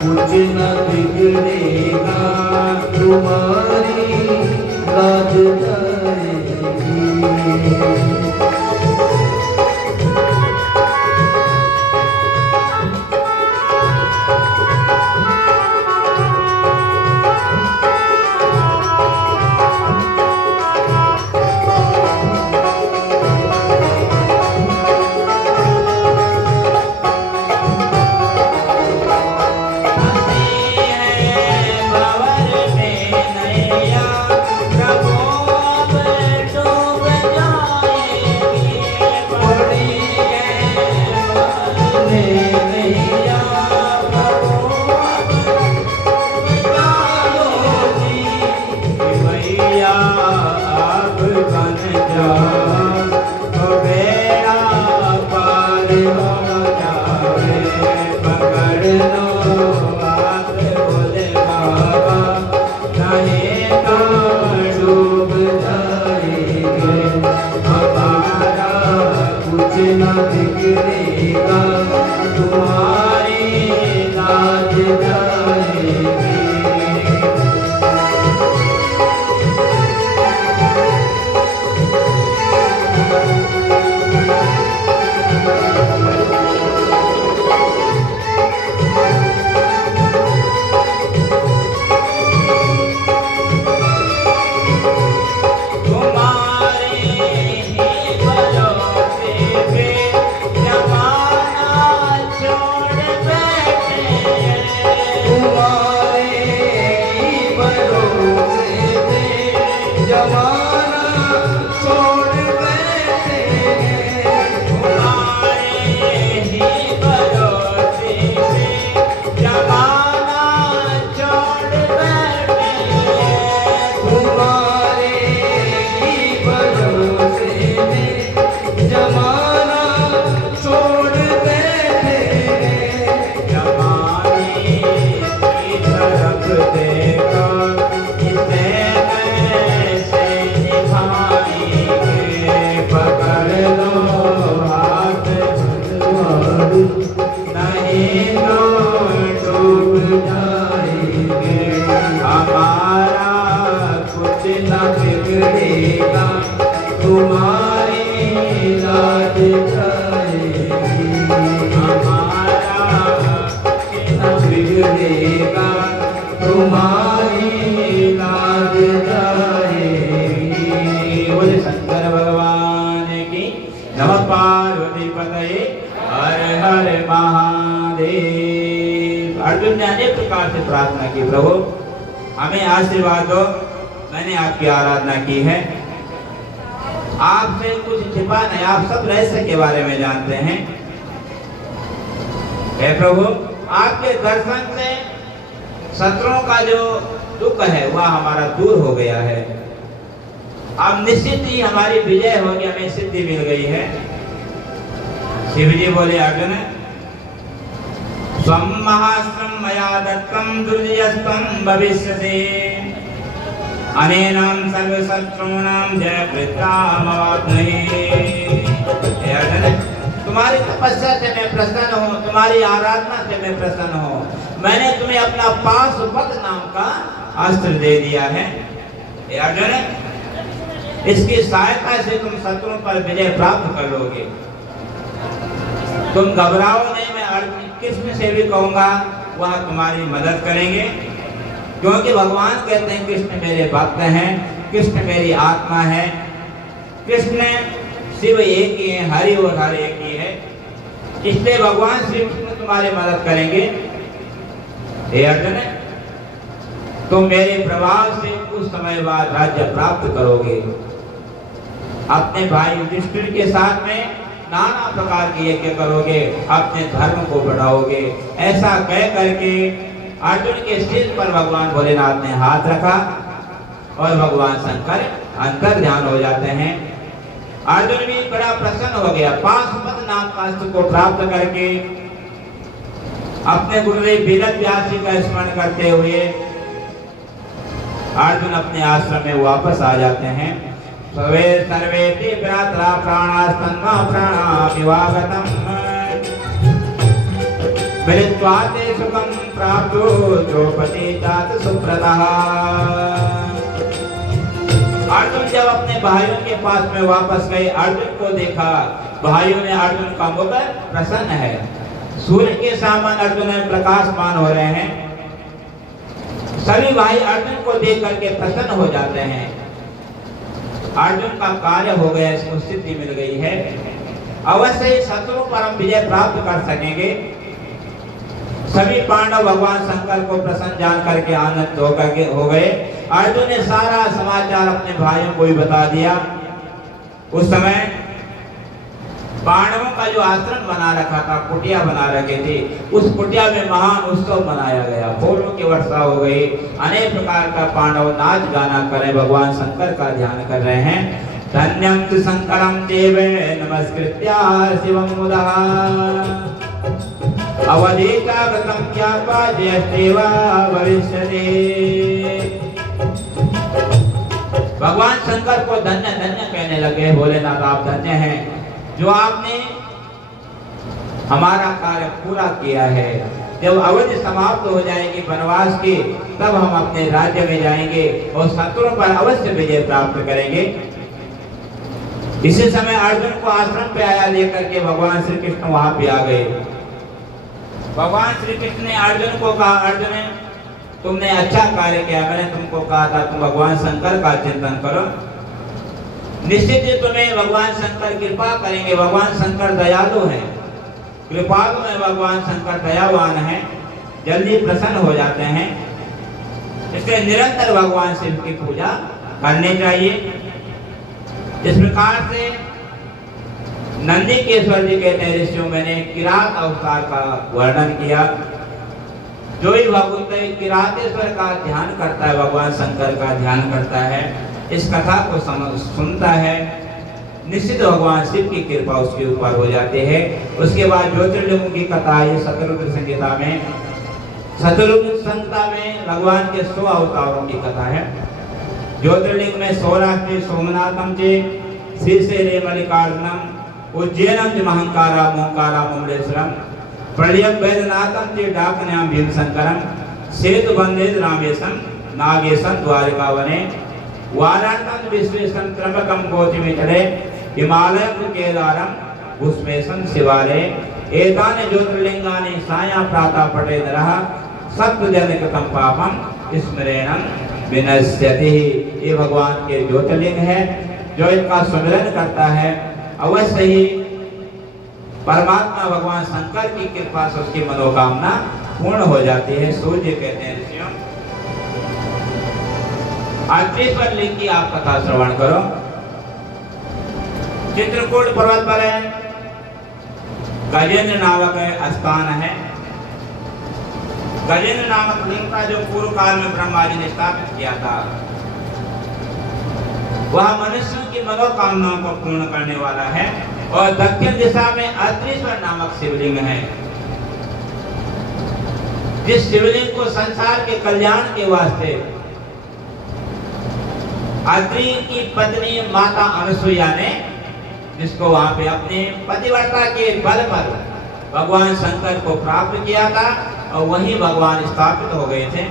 कुछ न बिगड़ेगा तुम्हारी लाज जाएगी। अर्जुन ने अनेक प्रकार से प्रार्थना की, प्रभु हमें आशीर्वाद दो, मैंने आपकी आराधना की है, आपसे कुछ छिपा नहीं, आप सब रहस्य के बारे में जानते हैं। हे प्रभु, आपके दर्शन से शत्रुओं का जो दुख है वह हमारा दूर हो गया है, अब निश्चित ही हमारी विजय होगी, हमें सिद्धि मिल गई है। शिव जी बोले, अर्जुन स्वं महास्त्रं मया दत्तं दुर्जयस्त्वं भविष्यसि अनेनं सर्वशत्रूणां जयवृतामवाप्नुहि। हे अर्जुन, तुम्हारी तपस्या से मैं प्रसन्न हूँ, तुम्हारी आराधना से मैं प्रसन्न हूँ, मैंने तुम्हें अपना पाशुपत नाम का अस्त्र दे दिया है। हे अर्जुन, इसकी सहायता से तुम शत्रुओं पर विजय प्राप्त कर लोगे। तुम घबराओ नहीं, मैं कृष्ण से भी कहूंगा, वह तुम्हारी मदद करेंगे, क्योंकि भगवान कहते हैं कृष्ण मेरे भक्त हैं, कृष्ण मेरी आत्मा है, कृष्ण शिव एक ही है, हरि और हर एक ही है, इसलिए भगवान श्री कृष्ण तुम्हारी मदद करेंगे। हे अर्जुन, तुम मेरे प्रभाव से कुछ समय बाद राज्य प्राप्त करोगे, अपने भाई युधिष्ठिर के साथ में नाना प्रकार के यज्ञ करोगे, अपने धर्म को बढ़ाओगे। ऐसा कह करके अर्जुन के सिर पर भगवान भोलेनाथ ने हाथ रखा और भगवान शंकर अंतर ध्यान हो जाते हैं। अर्जुन भी बड़ा प्रसन्न हो गया, पाशुपत नाम का अस्त्र को प्राप्त करके अपने गुरुदेव वेद व्यास जी का स्मरण करते हुए अर्जुन अपने आश्रम में वापस आ जाते हैं। सर्वे सर्वेति भ्रात्रा प्राणास्तन्मा प्राणाभिवागतम् मिलित्वाते सुखं प्राप्तो द्रौपदी तात सुव्रतः। अर्जुन जब अपने भाइयों के पास में वापस गए, अर्जुन को देखा, भाइयों ने अर्जुन का मुख प्रसन्न है, सूर्य के समान अर्जुन में प्रकाशमान हो रहे हैं। सभी भाई अर्जुन को देख करके प्रसन्न हो जाते हैं। अर्जुन का कार्य हो गया, इसको सिद्धि मिल गई है। अवश्य ही शत्रु पर हम विजय प्राप्त कर सकेंगे। सभी पांडव भगवान शंकर को प्रसन्न जान करके आनंद हो गए। अर्जुन ने सारा समाचार अपने भाइयों को भी बता दिया। उस समय पांडवों का जो आश्रम बना रखा था, कुटिया बना रखे थे, उस कुटिया में महान उत्सव मनाया गया। फूलों की वर्षा हो गई, अनेक प्रकार का पांडव नाच गाना करे, भगवान शंकर का ध्यान कर रहे हैं। धन्यं तु शंकरं देव नमस्कृत्य शिवं मुदः अवधीतागतं ज्ञात्वा जयस्तेव भविष्यति। भगवान शंकर को धन्य धन्य कहने लगे। भोलेनाथ आप धन्य हैं जो आपने हमारा कार्य पूरा किया है। जब अवधि समाप्त हो जाएगी वनवास की, तब हम अपने राज्य में जाएंगे और शत्रुओं पर अवश्य विजय प्राप्त करेंगे। इसी समय अर्जुन को आश्रम पे आया लेकर के भगवान श्री कृष्ण वहां पे आ गए। भगवान श्री कृष्ण ने अर्जुन को कहा, अर्जुन तुमने अच्छा कार्य किया, मैंने तुमको कहा था तुम भगवान शंकर का चिंतन करो, निश्चित ही तुम्हें भगवान शंकर कृपा करेंगे। भगवान शंकर दयालु हैं, कृपालु हैं, भगवान शंकर दयावान हैं, जल्दी प्रसन्न हो जाते हैं। इसलिए निरंतर भगवान शिव की पूजा करनी चाहिए। इस प्रकार से नंदीकेश्वर जी कहते हैं, ऋषियों मैंने किरात अवतार का वर्णन किया। जो ही भगवत किरातेश्वर का ध्यान करता है, भगवान शंकर का ध्यान करता है, इस कथा को सुनता है, निश्चित भगवान शिव की कृपा उसके ऊपर हो जाती है। उसके बाद ज्योतिर्लिंगों की कथा है शतरुद्र संहिता में। शतरुद्र संहिता में भगवान के 100 अवतारों की कथा है। ज्योतिर्लिंग में सौराष्ट्र सोमनाथम चे, श्रीशैले मल्लिकार्जुनम, उज्जैनम च महंकारा मोंकारा मुमलेश्वरम, प्रलयम वैद्यनाथम चे डाकन्याम भीमशंकरम, सेतु बंदे रामेशम नागेशम द्वारिका वने, वाराणसम विश्वेशम त्र्यंबकम गौतमीतले, हिमालयम केदारम भूष्मेशम शिवालय, एतानि ज्योतिर्लिंगानि साया प्रातः पठेत् नरः सप्तजन्मकृतं पापम स्मरेणं विनश्यति। ये भगवान के ज्योतिर्लिंग है, जो इनका स्मरण करता है अवश्य ही परमात्मा भगवान शंकर की कृपा से उसकी मनोकामना पूर्ण हो जाती है। सूर्य कहते हैं ऋषियों। अत्रेश्वर लिंग की आप कथा श्रवण करो। चित्रकूट पर्वत पर है, गजेंद्र नामक स्थान है। गजेंद्र नामक लिंग का जो पूर्व काल में ब्रह्मा जी ने स्थापित किया था, वह मनुष्यों की मनोकामनाओं को पूर्ण करने वाला है। और दक्षिण दिशा में अत्रेश्वर नामक शिवलिंग है। जिस शिवलिंग को संसार के कल्याण के वास्ते अत्रि की पत्नी माता अनसुईया ने, जिसको वहां पे अपने पतिव्रता के बल पर भगवान शंकर को प्राप्त किया था, और वही भगवान स्थापित हो गए थे।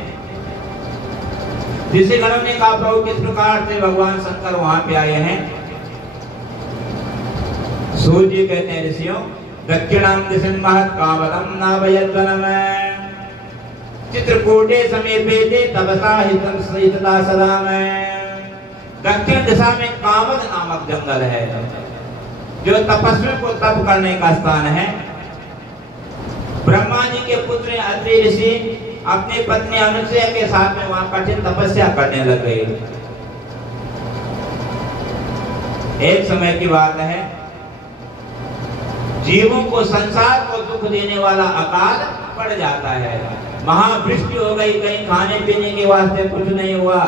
जिसे गणों ने कहा प्रभु किस प्रकार से भगवान शंकर वहां पे आए हैं। सूर्य कहते हैं ऋषियों, दक्षिणम दिशं महत् कामदं नाभयद्वनम, चित्रकूटे समीपेते तपसा हितं स्थिता सदा में। दक्षिण दिशा में कामद नामक जंगल है, जो तपस्वी को तप करने का स्थान है। ब्रह्मा जी के पुत्र अत्रि ऋषि अपनी पत्नी अनुसुईया के साथ में वहां कठिन तपस्या करने लग गए। एक समय की बात है, जीवों को संसार को दुख देने वाला अकाल पड़ जाता है। महावृष्टि हो गई, कहीं खाने पीने के वास्ते कुछ नहीं हुआ।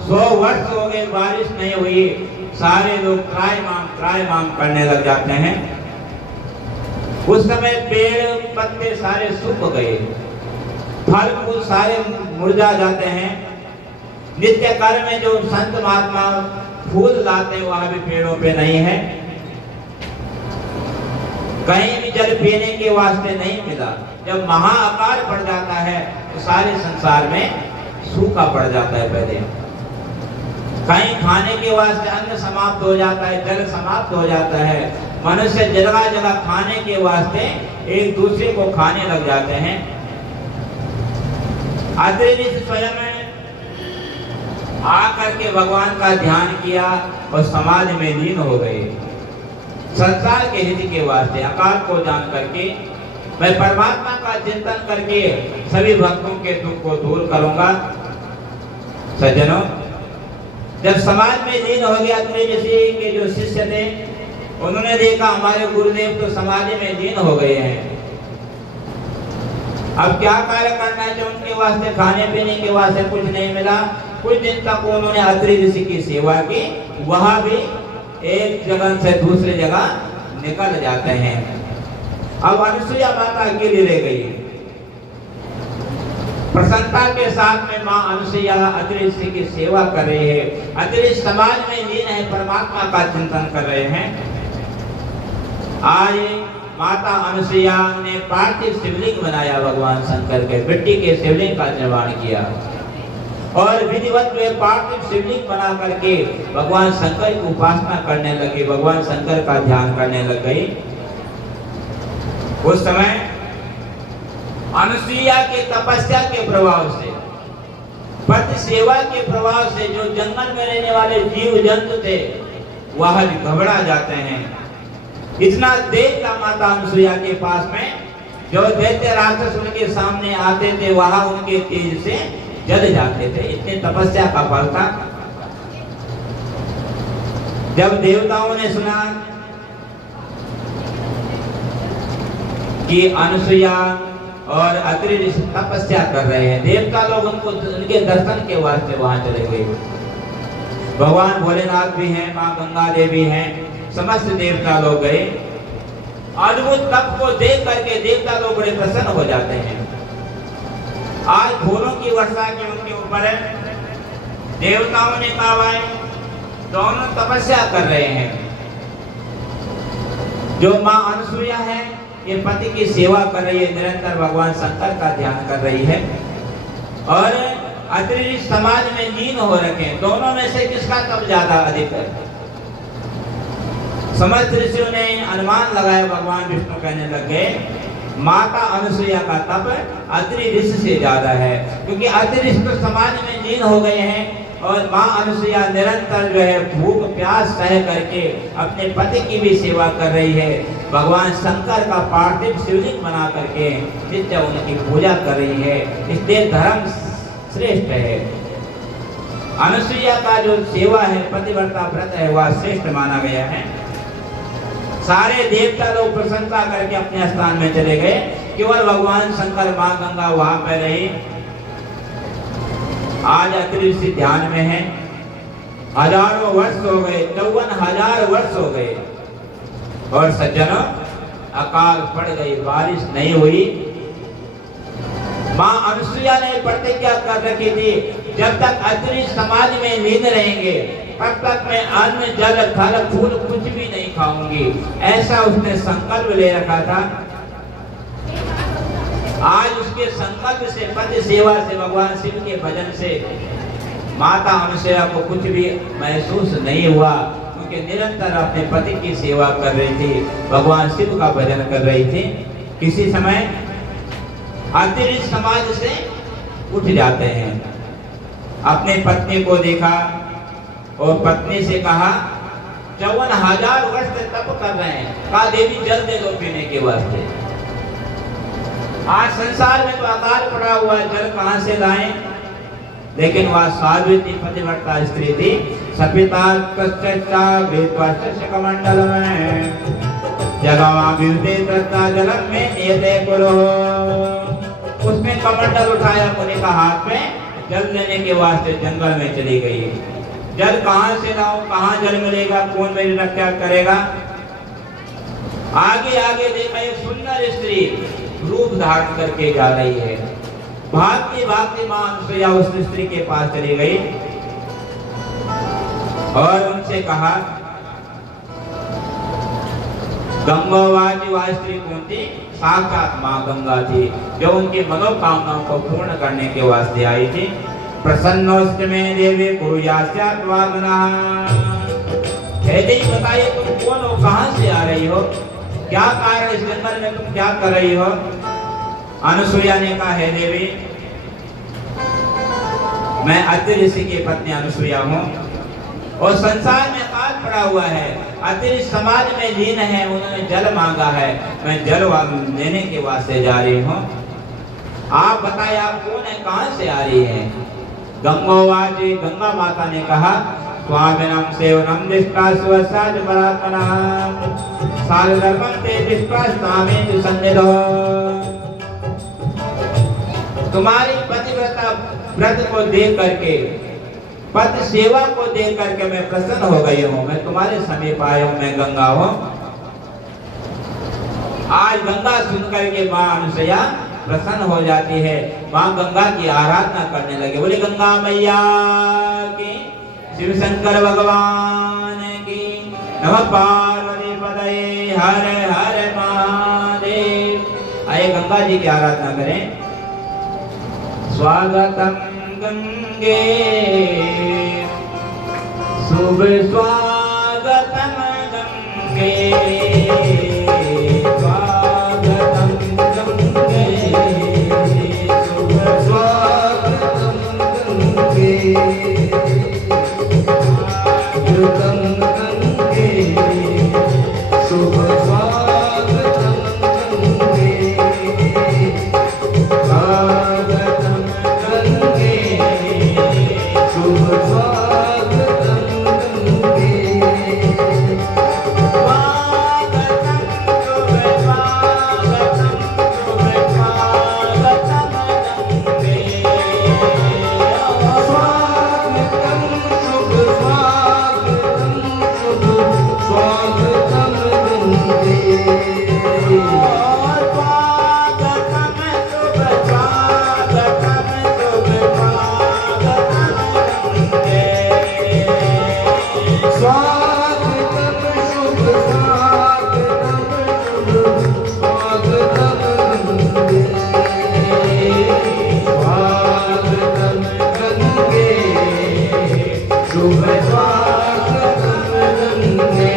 100 वर्ष हो गए, बारिश नहीं हुई। सारे लोग त्रायमाम करने लग जाते हैं। उस समय पेड़ पत्ते सारे सूख गए, फल फूल सारे मुरझा जाते हैं। नित्य कर्म में जो संत महात्मा फूल लाते हैं, वह भी पेड़ों पे नहीं है। कहीं भी जल पीने के वास्ते नहीं मिला। जब महाअकाल पड़ जाता है तो सारे संसार में सूखा पड़ जाता है। पहले कहीं खाने के वास्ते अन्न समाप्त हो जाता है, जल समाप्त हो जाता है। मनुष्य जगह जगह खाने के वास्ते एक दूसरे को खाने लग जाते हैं। अत्रि ऋषि स्वयं आकर के भगवान का ध्यान किया और समाज में लीन हो गए। संसार के हित के वास्ते अकाल को जान करके मैं परमात्मा का चिंतन करके सभी भक्तों के दुख को दूर करूंगा। सज्जनों, जब समाज में लीन हो गया अत्रि ऋषि के जो शिष्य थे, उन्होंने देखा हमारे गुरुदेव तो समाज में लीन हो गए हैं, अब क्या कार्य करना है। जो उनके वास्ते खाने पीने के वास्ते कुछ नहीं मिला। कुछ दिन तक उन्होंने अत्रि ऋषि की सेवा की। वहां भी एक जगह से दूसरी जगह निकल जाते हैं। अब अनुसुईया माता अकेली रह गई। प्रसन्नता के साथ में माँ अनुसुईया अत्रि ऋषि की सेवा कर रही है। अत्रि ऋषि समाज में लीन है, परमात्मा का चिंतन कर रहे हैं। आज माता अनुसुईया ने पार्थिव शिवलिंग बनाया। भगवान शंकर के मिट्टी के शिवलिंग का निर्माण किया और विधिवत में पार्थिव शिवलिंग बना करके भगवान शंकर की उपासना करने लगे, भगवान शंकर का ध्यान करने लग गई। उस समय अनुसुईया के तपस्या के प्रभाव से, पति सेवा के प्रभाव से जो जंगल में रहने वाले जीव जंतु थे वह घबरा जाते हैं। इतना देख का माता अनुसुईया के पास में जो दैत्य राक्षस उनके सामने आते थे वहां उनके तेज से जल जाते थे। इतने तपस्या का फल था। जब देवताओं ने सुना कि अनुसुईया और अत्रि ऋषि तपस्या कर रहे हैं, देवता लोग उनके दर्शन के वास्ते वहां चले गए। भगवान भोलेनाथ भी हैं, माँ गंगा देवी हैं, समस्त देवता लोग गए। अद्भुत तप को देख करके देवता लोग बड़े प्रसन्न हो जाते हैं। आज फूलों की वर्षा की उनके ऊपर है। देवताओं ने कहा भाई दोनों तपस्या कर रहे हैं। जो माँ अनुसुईया है ये पति की सेवा कर रही है, निरंतर भगवान शंकर का ध्यान कर रही है और अत्रि ऋषि समाज में लीन हो रखे हैं। दोनों में से किसका तप ज्यादा अधिक है? समस्त ऋषियों ने अनुमान लगाया। भगवान विष्णु कहने लग गए माता अनुसुईया का तप अत्रि ऋषि से ज्यादा है, क्योंकि अत्रि ऋषि तो समाज में लीन हो गए हैं और माँ अनुसुईया निरंतर जो है भूख प्यास सह करके अपने पति की भी सेवा कर रही है। भगवान शंकर का पार्थिव शिवलिंग बना करके नित्य उनकी पूजा कर रही है। इसलिए धर्म श्रेष्ठ है। अनुसुईया का जो सेवा है, पतिव्रता व्रत है, वह श्रेष्ठ माना गया है। सारे देवता लोग प्रसन्नता करके अपने स्थान में चले गए। केवल भगवान शंकर माँ गंगा वहां पर रही। आज अत्रि ऋषि ध्यान में है। हजारों वर्ष हो गए, 54,000 वर्ष हो गए और सज्जनों अकाल पड़ गई, बारिश नहीं हुई। माँ अनुसुईया ने प्रतिज्ञा कर रखी थी जब तक अत्रि समाज में लीन रहेंगे तब तक मैं अन्न जल फल फूल कुछ भी नहीं खाऊंगी, ऐसा उसने संकल्प ले रखा था। आज उसके संकल्प से, पति सेवा से, भगवान शिव के भजन से माता अनुसुईया को कुछ भी महसूस नहीं हुआ, क्योंकि निरंतर अपने पति की सेवा कर रही थी, भगवान शिव का भजन कर रही थी। किसी समय अत्रि ऋषि समाज से उठ जाते हैं। अपने पत्नी को देखा और पत्नी से कहा 54,000 वर्ष से तप कर रहे हैं, कहा देवी जल दे दो पीने के वास्ते। आज संसार में तो अकाल पड़ा हुआ है, जल कहां से लाएं? लेकिन वह साध्वी पतिव्रता स्त्री थी। सपिता कश्चा वेत्वाश्च कमंडल में जगवा विद्ये तथा जलम में नियते कुलो। उसने कमंडल उठाया मुनि का हाथ में, जल लेने के वास्ते जंगल में चली गई। जल कहां से लाऊं, कहां जल मिलेगा, कौन मेरी रक्षा करेगा? आगे आगे देखा एक सुंदर स्त्री रूप धारण करके जा रही है। भागती भागती मां अनुसुईया उस स्त्री के पास चली गई और उनसे कहा गंगोवाची वह स्त्री कौन थी? साक्षात माँ गंगा थी, जो उनकी मनोकामनाओं को पूर्ण करने के वास्ते आई थी। प्रसन्नोस्त में देवी कुरुयास्यात्वागना। कहते ही बताइए तुम कौन हो, कहाँ से आ रही हो, क्या कारण, इस जंगल में तुम क्या कर रही हो? अनुसुईया ने कहा, है देवी, मैं अत्रि ऋषि की पत्नी अनुसुईया हूँ और संसार में काल पड़ा हुआ है, अत्रि समाज में लीन है, उन्होंने जल मांगा है, मैं जल लेने के वास्ते जा रही हूँ। आप बताइए आप कौन है, कहाँ से आ रही है? गंगोवाची, गंगा माता ने कहा, स्वामिनम सेवनम दृष्टा स्वसाज परात्मनाम सारधर्मं ते दृष्टा स्वामेतु सन्निधो। तुम्हारी पतिव्रता व्रत को देख करके, पति सेवा को देख करके मैं प्रसन्न हो गई हूँ, मैं तुम्हारे समीप आया हूँ, मैं गंगा हूँ। आज गंगा सुनकर के माँ अनुसुईया प्रसन्न हो जाती है, माँ गंगा की आराधना करने लगे। बोले गंगा मैया की, शिव शंकर भगवान की, नमः पार्वती पतये, हर हर महादेव। आइए गंगा जी की आराधना करें। स्वागतम गंगे, शुभ स्वागतम गंगे, स्वागतम गंगे, शुभ स्वागतम गंगे, स्वागतम गंगे, शुभ स्वागतम गंगे, स्वागतम गंगे, शुभ स्वागतम गंगे, स्वागतम शुभ स्वागतम शुभ स्वागतम गंगे, स्वागतम शुभ स्वागतम शुभ स्वागतम गंगे, स्वागतम शुभ स्वागतम शुभ स्वागतम गंगे, स्वागतम शुभ स्वागतम शुभ स्वागतम गंगे, स्वागतम गंगे, शुभ स्वागतम गंगे,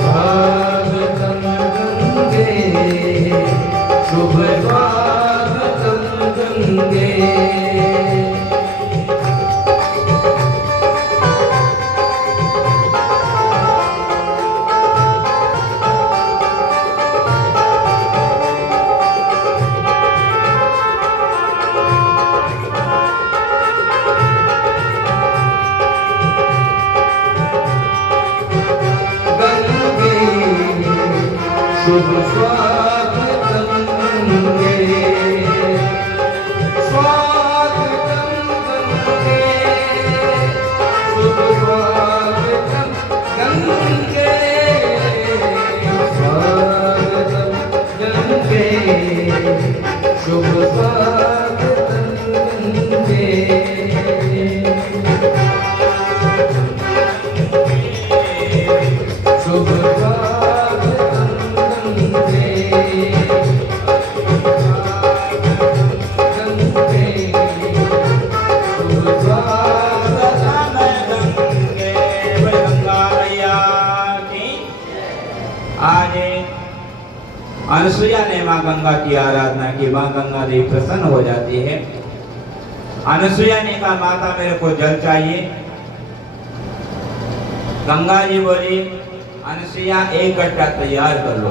स्वागतम गंगे, शुभ स्वागतम गंगे। गंगे, शुभ स्वागतम गंगे, स्वागतम गंगे, शुभ स्वागतम गंगे, स्वागतम गंगे, शुभ स्वागतम गंगे, शुभ स्वागतम गंगे, गंगे, शुभ स्वागतम गंगे। बोले गंगा मैया की। आज अनुसुईया ने माँ गंगा की आराधना की, माँ गंगा देवी प्रसन्न हो जाती है। अनुसुईया ने कहा, माता मेरे को जल चाहिए। गंगा जी बोली, अनुसुईया एक गड्ढा तैयार कर लो,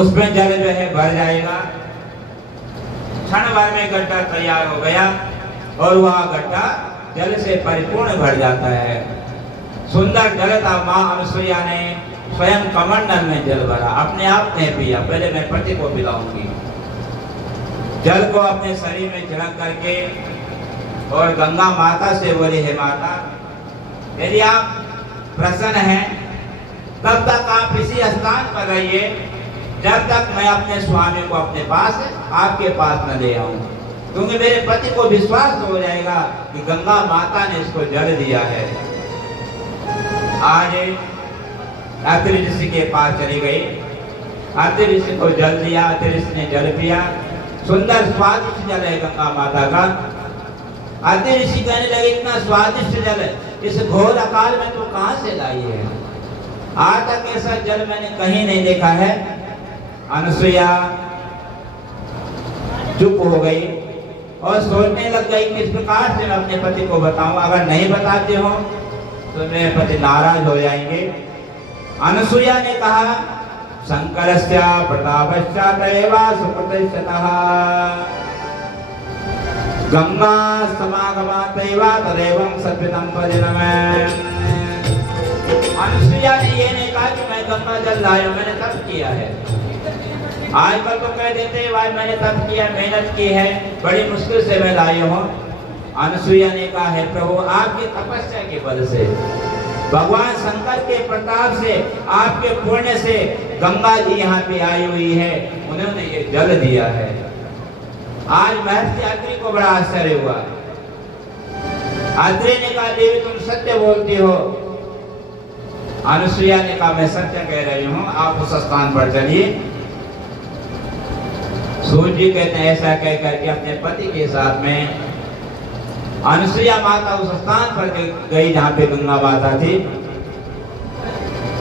उसमें जल जो है भर जाएगा। क्षण भर में गड्ढा तैयार हो गया और वह गड्ढा जल से परिपूर्ण भर जाता है। सुंदर जल था। माँ अनुसुईया ने स्वयं कमंडल में जल भरा, अपने आप ने पिया, पहले मैं पति को पिलाऊंगी। जल को अपने शरीर में छिड़क करके और गंगा माता से बोले, हे माता, यदि आप प्रसन्न हैं तब तक आप इसी स्थान पर रहिए जब तक मैं अपने स्वामी को अपने पास आपके पास न ले आऊं, क्योंकि मेरे पति को विश्वास हो जाएगा कि गंगा माता ने इसको जल दिया है। आज अत्रि ऋषि के पास चली गई। अत्रि ऋषि को जल दिया, अत्रि ऋषि ने जल पिया। सुंदर स्वादिष्ट जल है गंगा माता का। अत्रि ऋषि कहने लगे इतना स्वादिष्ट जल इस घोर अकाल में तो कहां से लाई है? आज तक ऐसा जल मैंने कहीं नहीं देखा है। अनुसुईया चुप हो गई और सोचने लग गई किस प्रकार से मैं अपने पति को बताऊं। अगर नहीं बताते हो तो मेरे पति नाराज हो जाएंगे। अनुसुईया ने कहा शंकरस्य प्रतापस्य तदेव सुप्रतिष्ठितः गंगा समागमात् तदेवं सत्वितं भजनम्। अनुसुईया ने ये नहीं कहा कि मैं गंगा जल लाया, मैंने तप किया है। आजकल तो कह देते हैं भाई मैंने तप किया, मेहनत की है, बड़ी मुश्किल से मैं लाई हूँ। अनुसुईया ने कहा है प्रभु आपकी तपस्या के बल से, भगवान शंकर के प्रताप से, आपके पुण्य से गंगा जी यहाँ पे आई हुई है, उन्होंने ये जल दिया है। आज महर्षि अत्रि को बड़ा आश्चर्य हुआ। अत्रि ने कहा देवी तुम सत्य बोलती हो। अनुसुईया ने कहा मैं सत्य कह रही हूँ, आप उस स्थान पर चलिए। सूर्य जी कहते हैं ऐसा कह करके अपने पति के साथ में अनुसुईया माता उस स्थान पर गई जहाँ पे गंगा माता थी।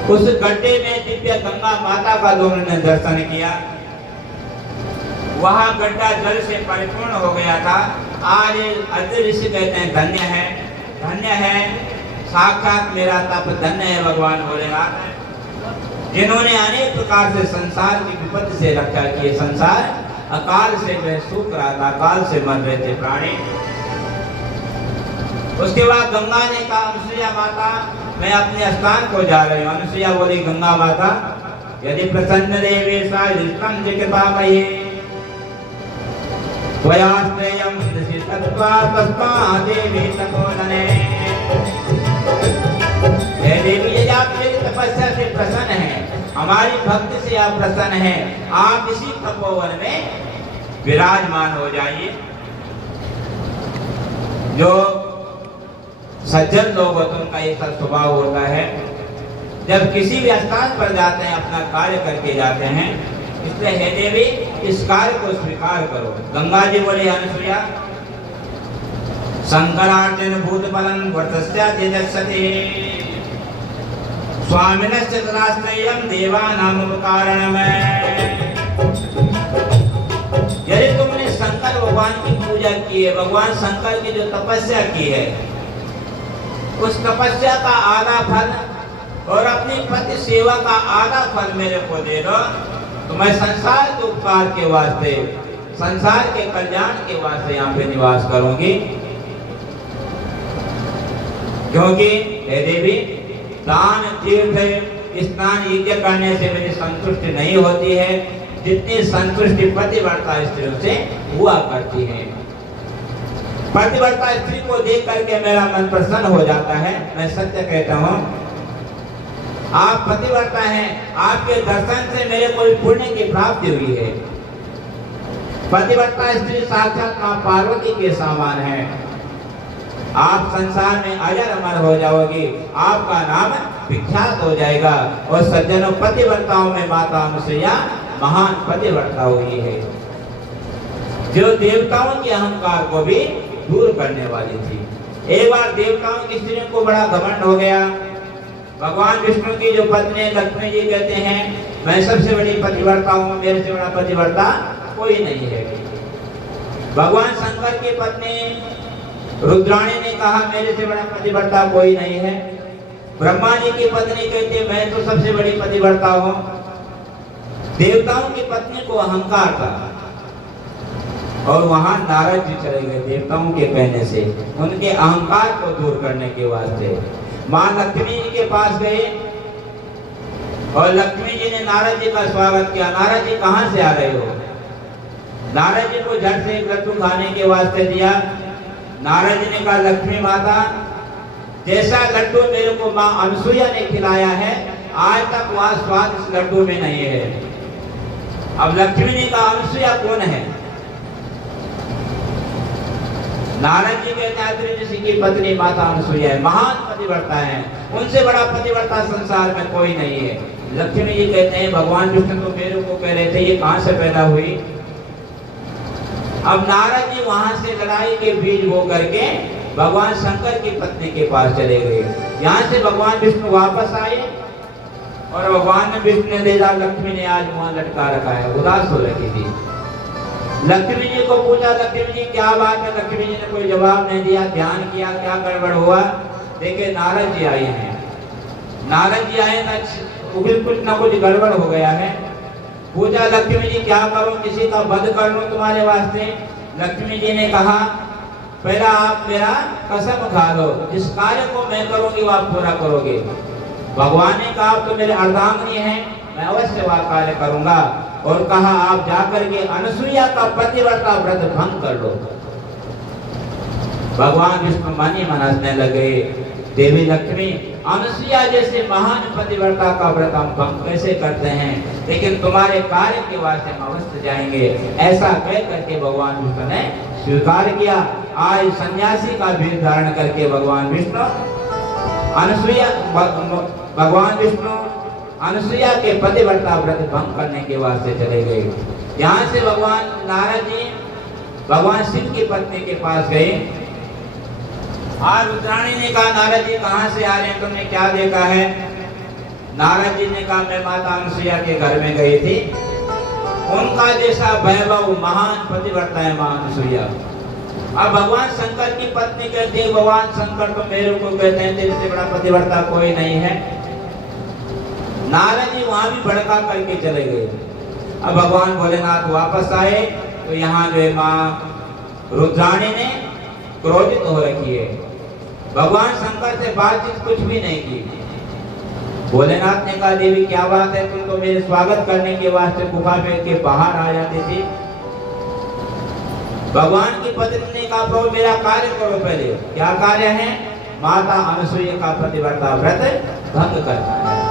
उस गड्ढे में दिव्य गंगा माता का दोनों ने दर्शन किया। वहां गड्ढा जल से परिपूर्ण हो गया था। आज अत्रि ऋषि कहते हैं धन्य है, धन्य है, साक्षात मेरा तप धन्य है भगवान भोलेनाथ, जिन्होंने अनेक प्रकार से संसार की विपत्ति से रक्षा की। संसार अकाल से वह सूख रहा था, अकाल से मर रहे थे प्राणी। उसके बाद गंगा ने कहा अनुसुईया माता मैं अपने स्थान को जा रही हूँ। अनुसुईया बोली गंगा माता यदि प्रसन्न देवी सायुष्टं जगतामहे त्वयाश्रयं दृशि तत्त्वा तस्मात् देवी तपोधने। हे देवी यदि आप मेरी तपस्या से प्रसन्न हैं, हमारी भक्ति से आप प्रसन्न हैं, आप इसी तपोवन में विराजमान हो जाइए। जो सज्जन लोग होते उनका एक स्वभाव होता है, जब किसी भी स्थान पर जाते हैं अपना कार्य करके जाते हैं, इसलिए हे देवी इस कार्य को स्वीकार करो। गंगा जी बोले अनुसुईया शंकरार्जन भूत बलम वर्तस्या तेजस्ते स्वामिनश्च तदाश्रयं देवानाम उपकारणम्। यदि तुमने शंकर भगवान की पूजा की है, भगवान शंकर की जो तपस्या की है, उस तपस्या का आधा फल और अपनी पति सेवा का आधा फल मेरे को दे दो, तो मैं संसार के उपकार के वास्ते, संसार के कल्याण के वास्ते यहाँ पे निवास करूंगी। क्योंकि हे देवी दान तीर्थ स्नान यज्ञ करने से मेरी संतुष्टि नहीं होती है, जितनी संतुष्टि पतिव्रता स्त्रियों से हुआ करती है। पतिव्रता स्त्री को देख करके मेरा मन प्रसन्न हो जाता है। मैं सत्य कहता हूँ, आप पतिव्रता हैं, आपके दर्शन से मेरे को पुण्य की प्राप्ति हुई है। पतिव्रता स्त्री साक्षात मां पार्वती के समान है। आप संसार में अजर अमर हो जाओगी, आपका नाम विख्यात हो जाएगा। और सज्जनों पतिव्रताओं में माता अनुसुईया महान पतिव्रता हुई है, जो देवताओं के अहंकार को भी दूर करने वाली थी। एक बार देवताओं की स्त्रियों को बड़ा घमंड हो गया। भगवान विष्णु की जो पत्नी लक्ष्मी जी कहते हैं मैं सबसे बड़ी पतिव्रता हूँ, मेरे से बड़ा पतिव्रता कोई नहीं है। भगवान शंकर की पत्नी रुद्राणी ने कहा मेरे से बड़ा पतिव्रता कोई नहीं है। ब्रह्मा जी की पत्नी कहते मैं तो सबसे बड़ी पतिव्रता हूँ। देवताओं की पत्नी को अहंकार था और वहां नारद जी चले गए देवताओं के कहने से, उनके अहंकार को दूर करने के वास्ते मां लक्ष्मी जी के पास गए और लक्ष्मी जी ने नारद जी का स्वागत किया। नारद जी कहाँ से आ रहे हो? नारद जी को झट से एक लड्डू खाने के वास्ते दिया। नारद जी ने कहा लक्ष्मी माता जैसा लड्डू मेरे को मां अनुसुईया ने खिलाया है, आज तक वह स्वाद इस लड्डू में नहीं है। अब लक्ष्मी ने कहा अनुसुईया कौन है? नारद जी कहते हैं अत्रि ऋषि की पत्नी माता अनुसुईया है, महान पतिव्रता है, उनसे बड़ा पतिव्रता संसार में कोई नहीं है। लक्ष्मी जी कहते हैं भगवान विष्णु तो मेरे को कह रहे थे ये कहां से पैदा हुई। अब नारद जी वहां से लड़ाई के बीज बो करके भगवान शंकर की पत्नी के पास चले गए। यहाँ से भगवान विष्णु वापस आए और भगवान विष्णु ने देखा लक्ष्मी ने आज वहां लटका रखा है, उदास हो रखी थी। लक्ष्मी जी को पूछा लक्ष्मी जी क्या बात है, लक्ष्मी जी ने कोई जवाब नहीं दिया। ध्यान किया क्या गड़बड़ हुआ, देखे नारद जी आए हैं। नारद जी आए ना, कुछ ना कुछ गड़बड़ हो गया है। पूछा लक्ष्मी जी क्या करूं, किसी का वध कर लूं तुम्हारे वास्ते। लक्ष्मी जी ने कहा पहला आप मेरा कसम खा लो, जिस कार्य को मैं करूंगी वो आप पूरा करोगे। भगवान ने कहा आप तो मेरे अर्धांगिनी हैं, मैं अवश्य वह कार्य करूंगा। और कहा आप जाकर के अनुसुईया का पतिव्रता व्रत भंग कर लो। भगवान विष्णु मन ही मन हंसने लगे। देवी लक्ष्मी अनुसुईया जैसे महान पतिव्रता का व्रत हम भंग कैसे करते हैं, लेकिन तुम्हारे कार्य के वास्ते हम अवश्य जाएंगे। ऐसा कह करके भगवान विष्णु ने स्वीकार किया। आज सन्यासी का वेश धारण करके भगवान विष्णु अनुसुईया के पतिव्रता व्रत भंग करने के वास्ते चले गए। यहाँ से भगवान नारद जी भगवान शिव की पत्नी के पास गए। आज रुद्राणी ने कहा नारद जी कहाँ से आ रहे हैं, तुमने क्या देखा है। नारद जी ने कहा मैं माता अनुसुईया के घर में गई थी, उनका जैसा वैभव महान पतिव्रता है मां अनुसुईया। अब भगवान शंकर की पत्नी कहती है भगवान शंकर तो मेरे को कहते हैं तेरे से बड़ा पतिव्रता कोई नहीं है। नारद जी वहां भी भड़का करके चले गए। अब भगवान भोलेनाथ वापस आए तो यहाँ जो है मां रुद्राणी ने क्रोधित हो रखी है। भगवान शंकर से बातचीत कुछ भी नहीं की। भोलेनाथ ने कहा देवी क्या बात है, तुम तो मेरे स्वागत करने के वास्ते गुफा में के बाहर आ जाती थी। भगवान की पत्नी ने कहा प्रभु मेरा कार्य करो पहले। क्या कार्य है, माता अनुसुईया का पतिव्रता व्रत भंग करना है।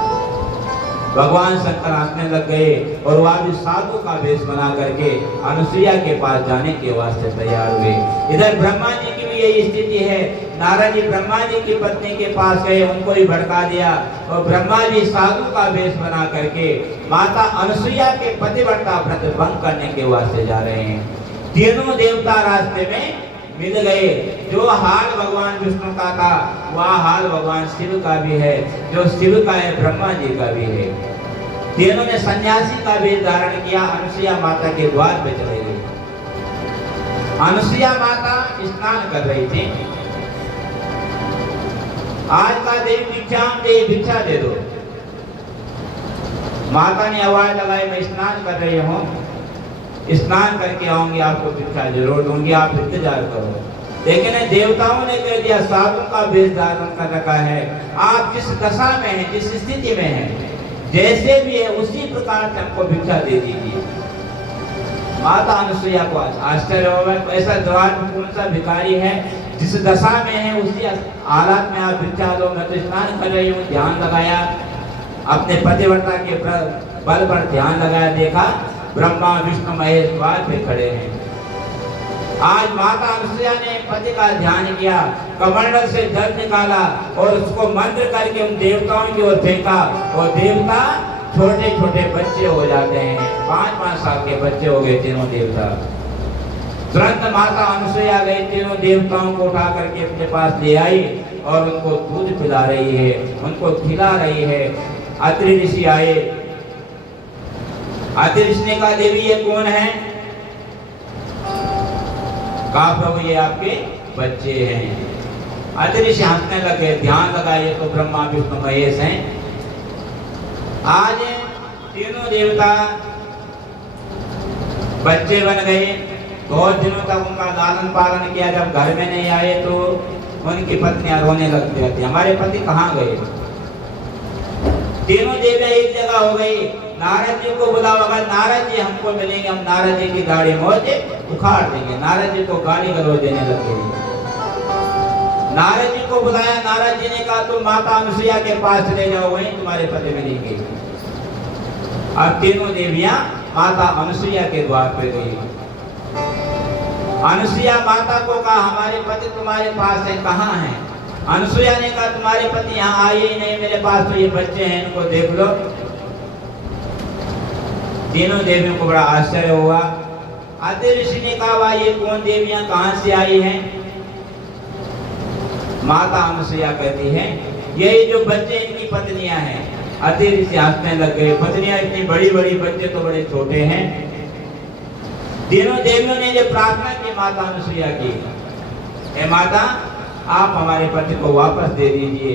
भगवान शंकर हंसने लग गए और वह भी साधु का वेश बना करके अनुसुईया के पास जाने के वास्ते तैयार हुए। इधर ब्रह्मा जी की भी यही स्थिति है। नारद जी ब्रह्मा जी की पत्नी के पास गए, उनको भी भड़का दिया और ब्रह्मा जी साधु का वेश बना करके माता अनुसुईया के पतिव्रता व्रत भंग करने के वास्ते जा रहे हैं। तीनों देवता रास्ते में मिल गए। जो हाल भगवान विष्णु का था वह हाल भगवान शिव का भी है, जो शिव का है ब्रह्मा जी का भी है। तीनों ने सन्यासी का वेश धारण किया, अनुसुईया माता के द्वार पे चले गए। अनुसुईया माता स्नान कर रही थी। आज का दिन भिक्षाम दे, भिक्षा दे दो। माता ने आवाज लगाई मैं स्नान कर रही हूँ, स्नान करके आऊंगी आपको भिक्षा जरूर दूंगी, आप इंतजार करो। लेकिन देवताओं ने कह दिया साधु का वेश धारण कर रखा है, आप जिस दशा में हैं, जिस स्थिति में हैं, जैसे भी है उसी प्रकार से हमको भिक्षा दे दीजिए। माता अनुसुईया को आश्चर्य हो गया, ऐसा द्वार में कौन सा भिखारी है, जिस दशा में है उसी हालात में आप भिक्षा दो। मैं तो स्नान कर रही हूँ, ध्यान लगाया, अपने पतिव्रता के बल पर ध्यान लगाया, देखा ब्रह्मा विष्णु महेश द्वार पे खड़े हैं। आज माता अनुसुईया ने पति का ध्यान किया, कमंडल से जल निकाला और उसको मंत्र करके उन देवताओं की ओर फेंका और देवता छोटे छोटे बच्चे हो जाते हैं। 5-5 साल के बच्चे हो गए तीनों देवता। तुरंत माता अनुसुईया गई, तीनों देवताओं को उठा करके अपने पास ले आई और उनको दूध पिला रही है, उनको खिला रही है। अत्रि ऋषि आए। अत्रि ऋषि ने कहा देवी ये कौन है। कहा प्रभु ये आपके बच्चे हैं। अत्रि ऋषि हंसने लगे, ध्यान लगाइए तो ब्रह्मा विष्णु महेश हैं। आज तीनों देवता बच्चे बन गए। बहुत दिनों तक उनका लालन पालन किया। जब घर में नहीं आए तो उनकी पत्नियां रोने लगती थी, हमारे पति कहाँ गए। तीनों देवियां एक जगह हो गई। नारद जी को बुलाओ, अगर नारद जी हमको मिलेंगे हम नारद जी की दाढ़ी मोच उखाड़ देंगे। नारद जी को गाली गलौज देने लग गई। नारद जी को बुलाया, नारद जी ने कहा तुम माता अनुसुईया के पास चले जाओ, वहीं तुम्हारे पति मिलेंगे। अब तीनों देवियां माता अनुसुईया के द्वार पे गई। अनुसुईया माता को कहा हमारे पति तुम्हारे पास है, कहाँ है? अनुसुईया ने कहा तुम्हारे पति यहाँ आए ही नहीं, मेरे पास तो ये बच्चे हैं, इनको देख लो। तीनों देवियों को बड़ा आश्चर्य हुआ। अत्रि ऋषि ने कहा वाह ये कौन देवियां कहाँ से आई हैं? माता अनुसुईया कहती है यही जो बच्चे इनकी पत्नियां हैं। अत्रि ऋषि हंसने लग गए, पत्नियां इतनी बड़ी बड़ी, बच्चे तो बड़े छोटे हैं। तीनों देवियों ने जो प्रार्थना की माता अनुसुईया की, हे माता आप हमारे पति को वापस दे दीजिए।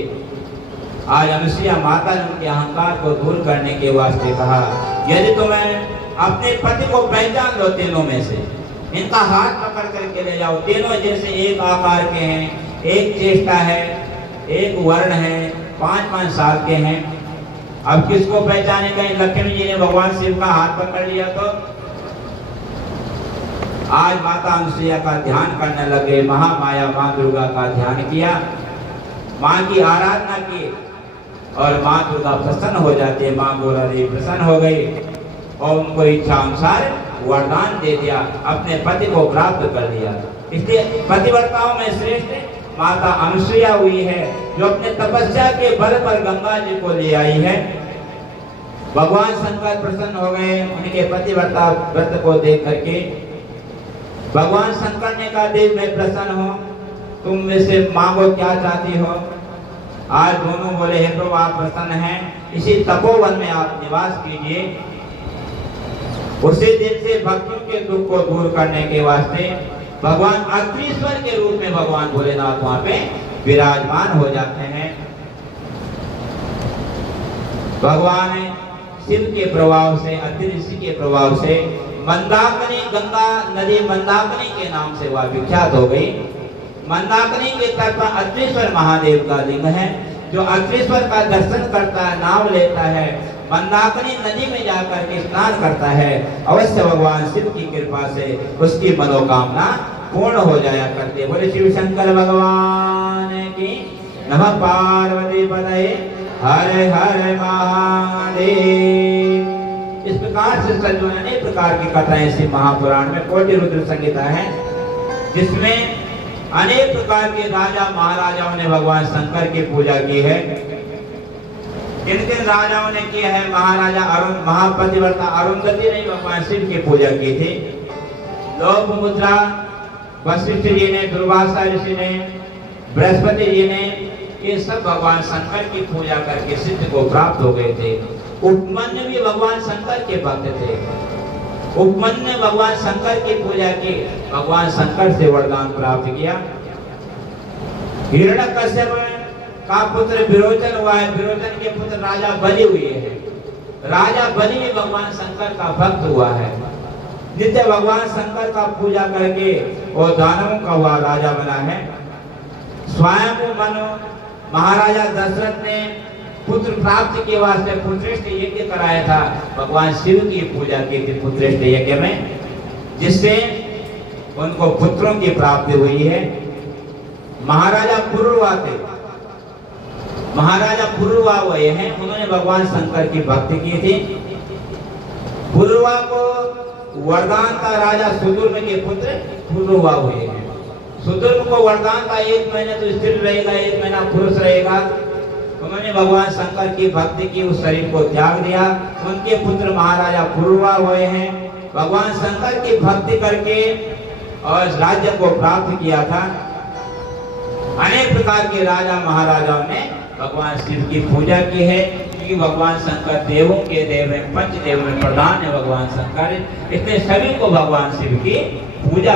आज अनुसुईया माता ने उनके अहंकार को दूर करने के वास्ते कहा यदि तुम्हें अपने पति को पहचान लो, तीनों में से इनका हाथ पकड़ करके ले जाओ। तीनों जैसे एक आकार के हैं, एक चेष्टा है, एक वर्ण है, 5-5 साल के हैं। अब किसको पहचाने? कहीं लक्ष्मी जी ने भगवान शिव का हाथ पकड़ लिया तो। आज माता अनुसुईया का ध्यान करने लगे, महामाया माँ दुर्गा का ध्यान किया, माँ की आराधना की और माँ दुर्गा प्रसन्न हो जाती है। माँ गोरा देवी प्रसन्न हो गई और उनको इच्छा अनुसार वरदान दे दिया, अपने पति को प्राप्त कर लिया। इसलिए पतिव्रताओं में श्रेष्ठ माता अनुसुईया हुई है, जो अपने तपस्या के बल पर गंगा जी को ले आई है। भगवान शंकर प्रसन्न हो गए उनके पतिव्रता व्रत को देख करके। भगवान शंकर ने कहा देव मैं प्रसन्न हूँ, तुम में से मांगो क्या चाहती हो। आज दोनों बोले हे प्रभु आप प्रसन्न हैं, इसी तपोवन में आप निवास कीजिए। उसी दिन से भक्तों के दुख को दूर करने के वास्ते भगवान अत्रीश्वर के रूप में भगवान भोलेनाथ वहां पे विराजमान हो जाते हैं। भगवान शिव के प्रभाव से, अत्रि ऋषि के प्रभाव से मंदाकिनी, गंगा नदी मंदाकिनी के नाम से वह विख्यात हो गई। मंदाकिनी के तट पर अत्रीश्वर महादेव का लिंग है। जो अत्रीश्वर का दर्शन करता है, नाम लेता है, मंदाकिनी नदी में जाकर के स्नान करता है, अवश्य भगवान शिव की कृपा से उसकी मनोकामना पूर्ण हो जाया करती है। बोले शिव शंकर भगवान की नमः। पार्वती पतये हर हर महादेव। इस प्रकार से सज्जनों ने अनेक प्रकार की कथाएं इसी महापुराण में कोटि रुद्र संहिता है, जिसमें अनेक प्रकार के राजा महाराजाओं ने भगवान शंकर की पूजा की है। किन किन राजाओं ने किया है? महाराजा अरुण, महापतिव्रता अरुंधति ने भगवान शिव की पूजा की थी। लोपमुद्रा वशिष्ठ जी ने, दुर्वासा ऋषि ने, बृहस्पति जी ने, ये सब भगवान शंकर की पूजा करके सिद्ध को प्राप्त हो गए थे। उपमन्यु भी भगवान शंकर के भक्त थे। उपमन्यु ने भगवान शंकर की पूजा की, भगवान शंकर से वरदान प्राप्त किया। हिरण्यकश्यप का पुत्र विरोचन हुआ है, विरोचन के पुत्र राजा बलि हुए हैं। राजा बलि भी भगवान शंकर का भक्त हुआ है। नित्य भगवान शंकर का पूजा करके वो दानवों का हुआ राजा बना है। स्वयं मनु महाराजा दशरथ ने पुत्र प्राप्ति के वास्ते पुत्रेष्ठ यज्ञ कराया था, भगवान शिव की पूजा की थी पुत्रेष्ठ यज्ञ में, जिससे उनको पुत्रों की प्राप्ति हुई है। महाराजा पुरुरवा थे, महाराजा पुरुरवा हुए हैं, उन्होंने भगवान शंकर की भक्ति की थी। पुरुरवा को वरदान का राजा सुदुर्म के पुत्र पुरुरवा हुए हैं। सुदुर्म को वरदान का 1 महीने तो स्त्री रहेगा, 1 महीना पुरुष रहेगा। उन्होंने भगवान शंकर की भक्ति की, उस शरीर को त्याग दिया। उनके पुत्र महाराजा पुरुरवा हुए हैं। भगवान शंकर की भक्ति करके और राज्य को प्राप्त किया था। अनेक प्रकार के राजा महाराजाओं ने भगवान शिव की पूजा की है, क्योंकि भगवान शंकर देवों के देव हैं, पंचदेव में प्रधान है भगवान शंकर। इसलिए सभी को भगवान शिव की पूजा